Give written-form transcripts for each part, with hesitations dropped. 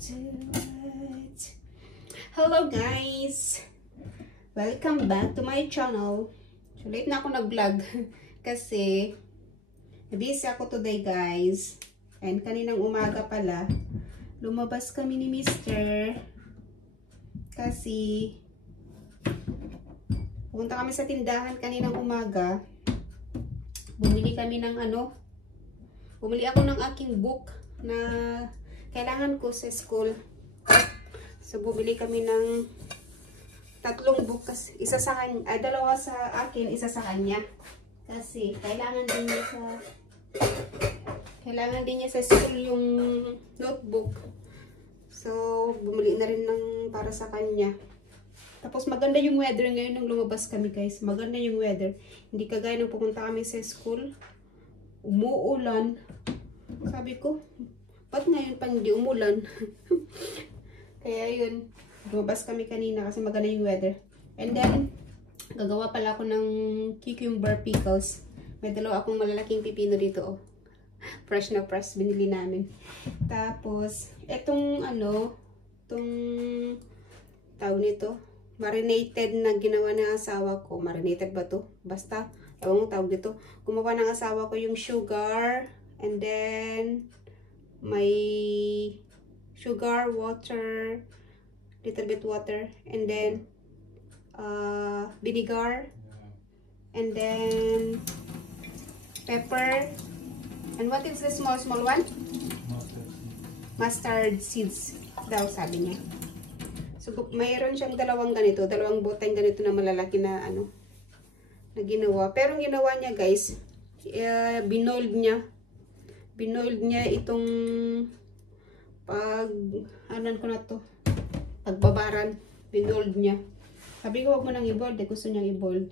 do it. Hello guys! Welcome back to my channel. So late na ako nag-vlog kasi busy ako today guys. And kaninang umaga pala, lumabas kami ni Mr. Kasi pumunta kami sa tindahan kaninang umaga. Bumili kami ng bumili ako ng aking book na kailangan ko sa school. So bumili kami ng tatlong book, isa sa kanya, dalawa sa akin, isa sa kanya. Kasi kailangan din niya sa school yung notebook. So bumili na rin ng para sa kanya. Tapos maganda yung weather ngayon nung lumabas kami guys. Maganda yung weather. Hindi kagaya nung pumunta kami sa school. Umuulan. Sabi ko, ba't ngayon pa hindi umulan? Kaya yun, lumabas kami kanina kasi maganda yung weather. And then, gagawa pala ako ng cucumber pickles. May dalawa akong malalaking pipino dito. Oh. Fresh na fresh, binili namin. Tapos, etong tawag nito, marinated na ginawa ng asawa ko. Marinated ba to? Basta, ewan tawag dito. Gumawa ng asawa ko yung sugar. And then, may sugar, water, little bit water. And then, vinegar. And then, pepper. And what is the small one? Mustard seeds daw sabi niya. So, mayroon siyang dalawang boteng ganito na malalaki na na ginawa. Pero ang ginawa niya guys, binold niya itong pagbabaran. Binold niya. Sabi ko, wag mo nang i-bold, gusto niyang i-bold.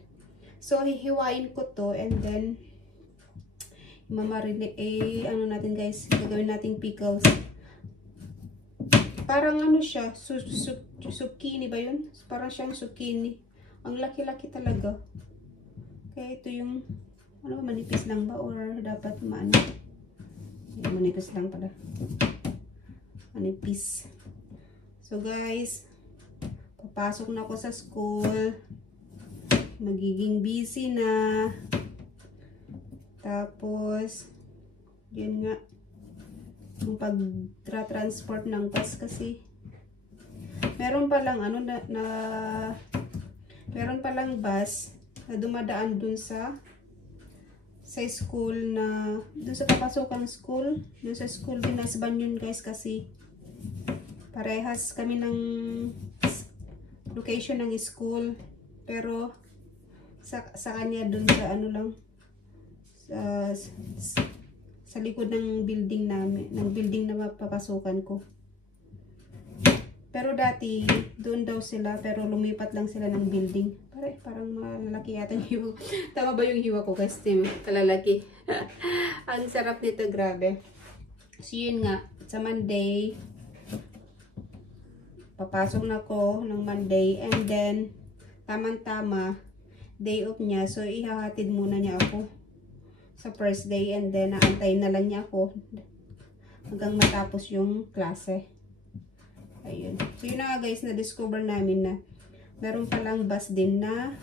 So, hihiwain ko to and then natin guys, gagawin nating pickles. Parang siya, zucchini ba yun? Parang siyang zucchini. Ang laki-laki talaga. Kaya ito yung, manipis lang ba? Or dapat manipis lang pala. Manipis. So guys, papasok na ako sa school. Magiging busy na. Tapos, yun nga. Yung pag-transport ng bus kasi meron palang meron palang bus na dumadaan dun sa school na dun sa papasokang school, dun sa school binasban yun guys kasi parehas kami ng location ng school pero sa kanya dun sa sa likod ng building namin, ng building na mapapasukan ko. Pero dati, doon daw sila, pero lumipat lang sila ng building. Parang malalaki yata yung hiwa. Tama ba yung hiwa ko? Kasi kalalaki. Ang sarap nito, grabe. So yun nga, sa Monday, papasok na ko ng Monday, and then, tamang-tama, day off niya, so ihahatid muna niya ako sa first day and then naantayin na lang niya ako hanggang matapos yung klase. Ayun. So yun na nga guys, na-discover namin na meron palang bus din na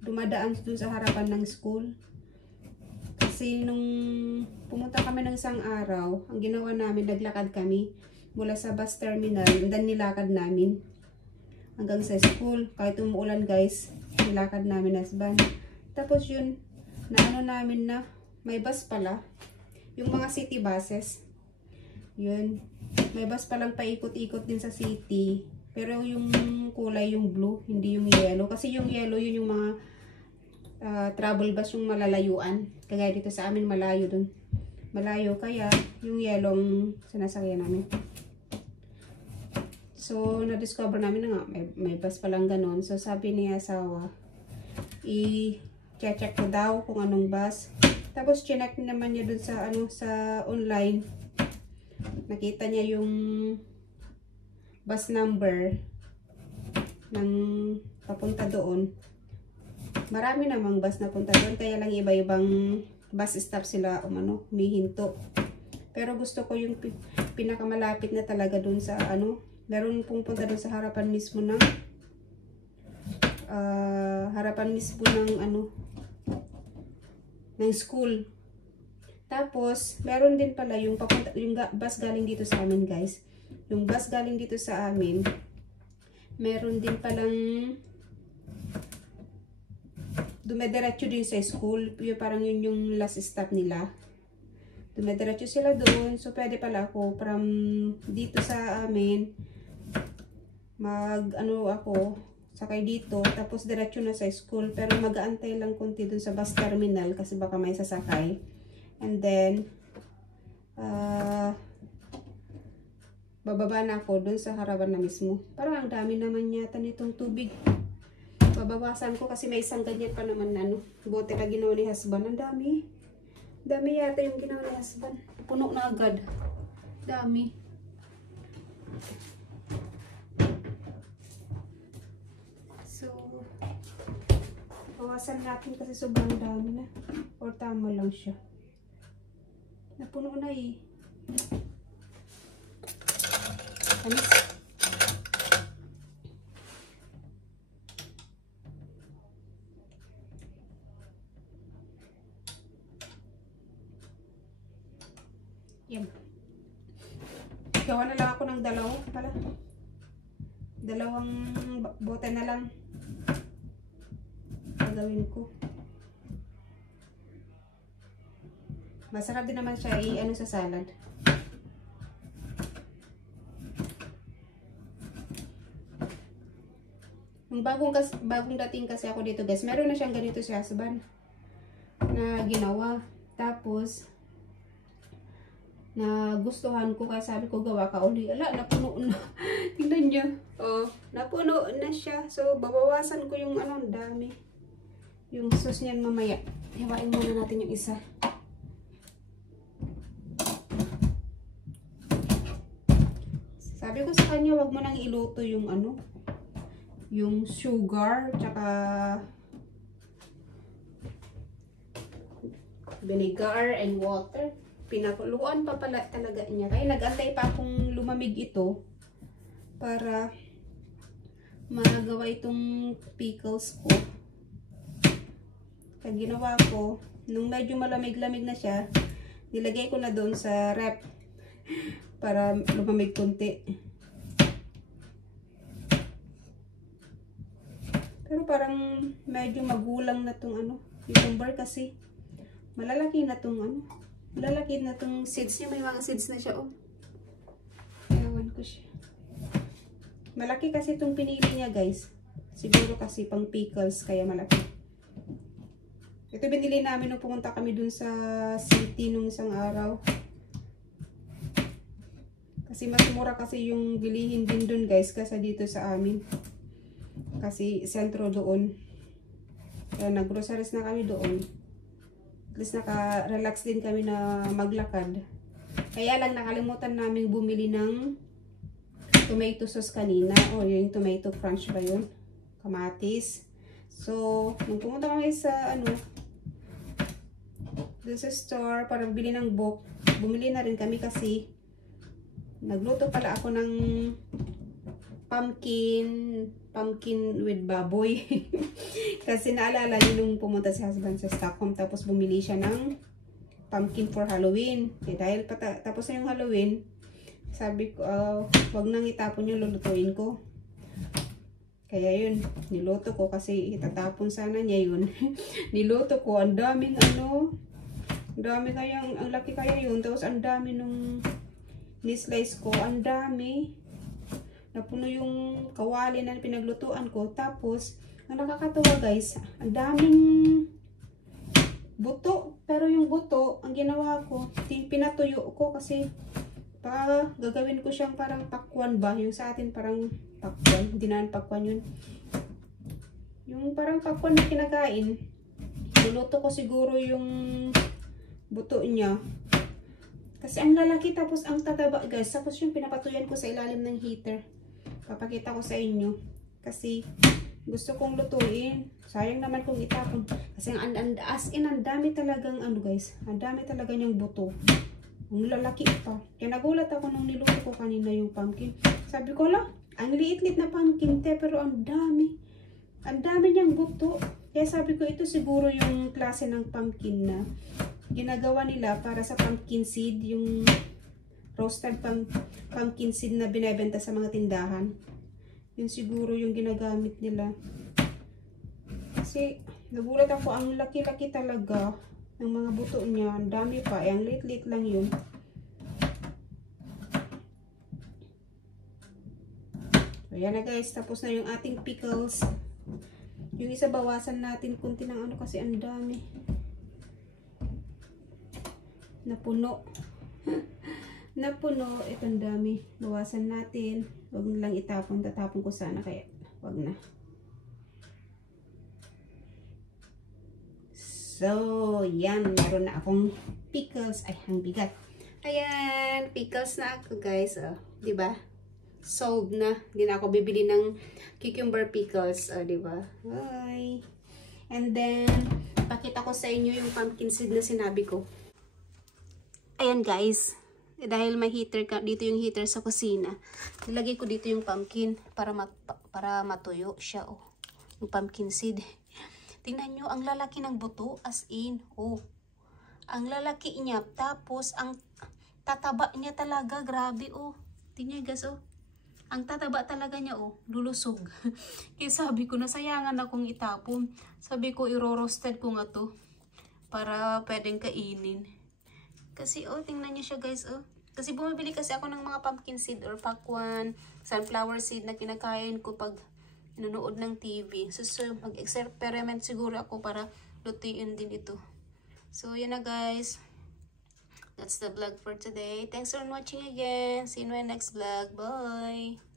dumadaan dun sa harapan ng school. Kasi nung pumunta kami ng isang araw, ang ginawa namin, naglakad kami mula sa bus terminal and then nilakad namin hanggang sa school. Kahit umuulan guys, nilakad namin as van. Tapos yun, namin na may bus pala. Yung mga city buses. Yun. May bus palang paikot-ikot din sa city. Pero yung kulay, yung blue, hindi yung yellow. Kasi yung yellow, yun yung mga travel bus, yung malalayuan. Kagaya dito sa amin, malayo dun. Malayo, kaya yung yellow ang sinasakyan namin. So, na-discover namin na nga, may bus palang ganon. So, sabi ni asawa, check ko daw kung anong bus. Tapos chinek naman niya dun sa sa online. Nakita niya yung bus number ng papunta doon. Marami namang bus na punta doon, kaya lang iba-ibang bus stop sila humihinto. Pero gusto ko yung pinakamalapit na talaga dun sa ano. Meron pupunta dun sa harapan mismo ng ano ng school. Tapos meron din pala yung papunta, yung bus galing dito sa amin, guys. Yung bus galing dito sa amin, meron din palang dumediretso din sa school. Yung parang yun yung last stop nila. Dumediretso sila doon. So pwede pala ako from dito sa amin sakay dito, tapos diretso na sa school. Pero mag-aantay lang konti dun sa bus terminal kasi baka may sasakay. And then, bababa na ako dun sa harapan na mismo. Parang ang dami naman yata nitong tubig. Babawasan ko kasi may isang ganyan pa naman na bote na ginawa ni husband. Ang dami. Dami yata yung ginawa ni husband. Puno na agad. Dami. So, bawasan natin kasi sobrang dami na. Or tama lang siya. Napuno na eh. Anis. Yan. Gawa na lang ako ng dalawang bote na lang. Gagawin ko. Masarap din naman siya i-ano sa salad. Yung bagong dating kasi ako dito, guys, meron na siyang ganito si husband na ginawa. Tapos na gustuhan ko, kaya sabi ko gawa ka uli. Ala, napuno na. Tingnan niyo. Oh, napuno na siya. So babawasan ko yung dami. Yung sauce niyan mamaya. Hiwain muna natin yung isa. Sabi ko sa kanya, wag mo nang iluto yung yung sugar, tsaka vinegar and water. Pinakuluan pa pala talaga niya. Kaya nag-antay pa akong lumamig ito para magawa itong pickles ko. Kaya ginawa ko, nung medyo malamig-lamig na siya, nilagay ko na doon sa rep para lumamig konti. Pero parang medyo magulang na tong cucumber kasi malalaki na tong malalaki na tong seeds niya. May mga seeds na siya, oh. Ewan ko siya. Malaki kasi itong pinili niya, guys. Siguro kasi pang pickles, kaya malaki. Ito binili namin nung pumunta kami dun sa city nung isang araw. Kasi mas mura kasi yung bilihin din dun, guys, kasi dito sa amin. Kasi sentro doon. Kaya nag-groceries na kami doon. At least naka-relax din kami na maglakad. Kaya lang nakalimutan namin bumili ng tomato sauce kanina. O yung tomato crunch ba yun? Kamatis. So, nung pumunta kami sa doon sa store para bili ng book, bumili na rin kami kasi nagluto pala ako ng pumpkin with baboy. Kasi naalala niyo nung pumunta si husband sa Stockholm, tapos bumili siya ng pumpkin for Halloween. Dahil tapos na yung Halloween, sabi ko, wag nang itapon yung lulutuin ko. Kaya yun, niluto ko kasi itatapon sana niya yun. Niluto ko, ang daming ang laki kaya yun. Tapos ang dami nung ni-slice ko, ang dami. Napuno yung kawali na pinaglutuan ko. Tapos, ang nakakatawa, guys, ang daming buto. Pero yung buto, ang ginawa ko, pinatuyo ko kasi gagawin ko siyang parang pakwan ba? Yung sa atin parang pakwan. Hindi na pakwan yun. Yung parang pakwan na kinakain. Niluto ko siguro yung buto niya. Kasi ang lalaki tapos ang tataba, guys. Tapos yung pinapatuyan ko sa ilalim ng heater. Papakita ko sa inyo. Kasi gusto kong lutuin. Sayang naman kung itapon. Kasi ang dami talagang guys. Ang dami talaga niyang buto. Ang lalaki pa. Kaya nagulat ako nung niluto ko kanina yung pumpkin. Sabi ko lang, ang liit-liit na pumpkin te, pero ang dami. Ang dami niyang buto. Kaya sabi ko, ito siguro yung klase ng pumpkin na ginagawa nila para sa pumpkin seed, yung roasted pumpkin seed na binebenta sa mga tindahan. Yun siguro yung ginagamit nila. Kasi nagulat ako, ang laki-laki talaga ng mga buto niya. Ang dami pa. Ang liit-liit lang yun. So, yan na guys. Tapos na yung ating pickles. Yung isa bawasan natin kunti ng ano kasi ang dami. Napuno. Napuno. Itong dami. Bawasan natin. Huwag lang itapon. Tatapon ko sana kaya wag na. So, yan. Meron na akong pickles. Ay, ang bigat. Ayan. Pickles na ako, guys. Oh, diba? Solved na. Hindi na ako bibili ng cucumber pickles. Oh, diba? Hi. And then, pakita ko sa inyo yung pumpkin seed na sinabi ko. Ayan, guys. Dahil may heater dito yung heater sa kusina. Nilagay ko dito yung pumpkin para matuyo siya. Oh, yung pumpkin seed. Tingnan nyo, ang lalaki ng buto, as in, oh. Ang lalaki niya, tapos, ang tataba niya talaga, grabe, oh. Tingnan guys, oh. Ang tataba talaga niya, oh, lulusog. Kaya sabi ko, nasayangan akong itapon. Sabi ko, iro-roasted ko nga to, para pwedeng kainin. Kasi, oh, tingnan nyo siya, guys, oh. Kasi bumibili kasi ako ng mga pumpkin seed or pakwan, sunflower seed na kinakain ko pag nanonood ng TV. So mag-experiment siguro ako para lutuin din ito. So, yan na guys. That's the vlog for today. Thanks for watching again. See you in my next vlog. Bye!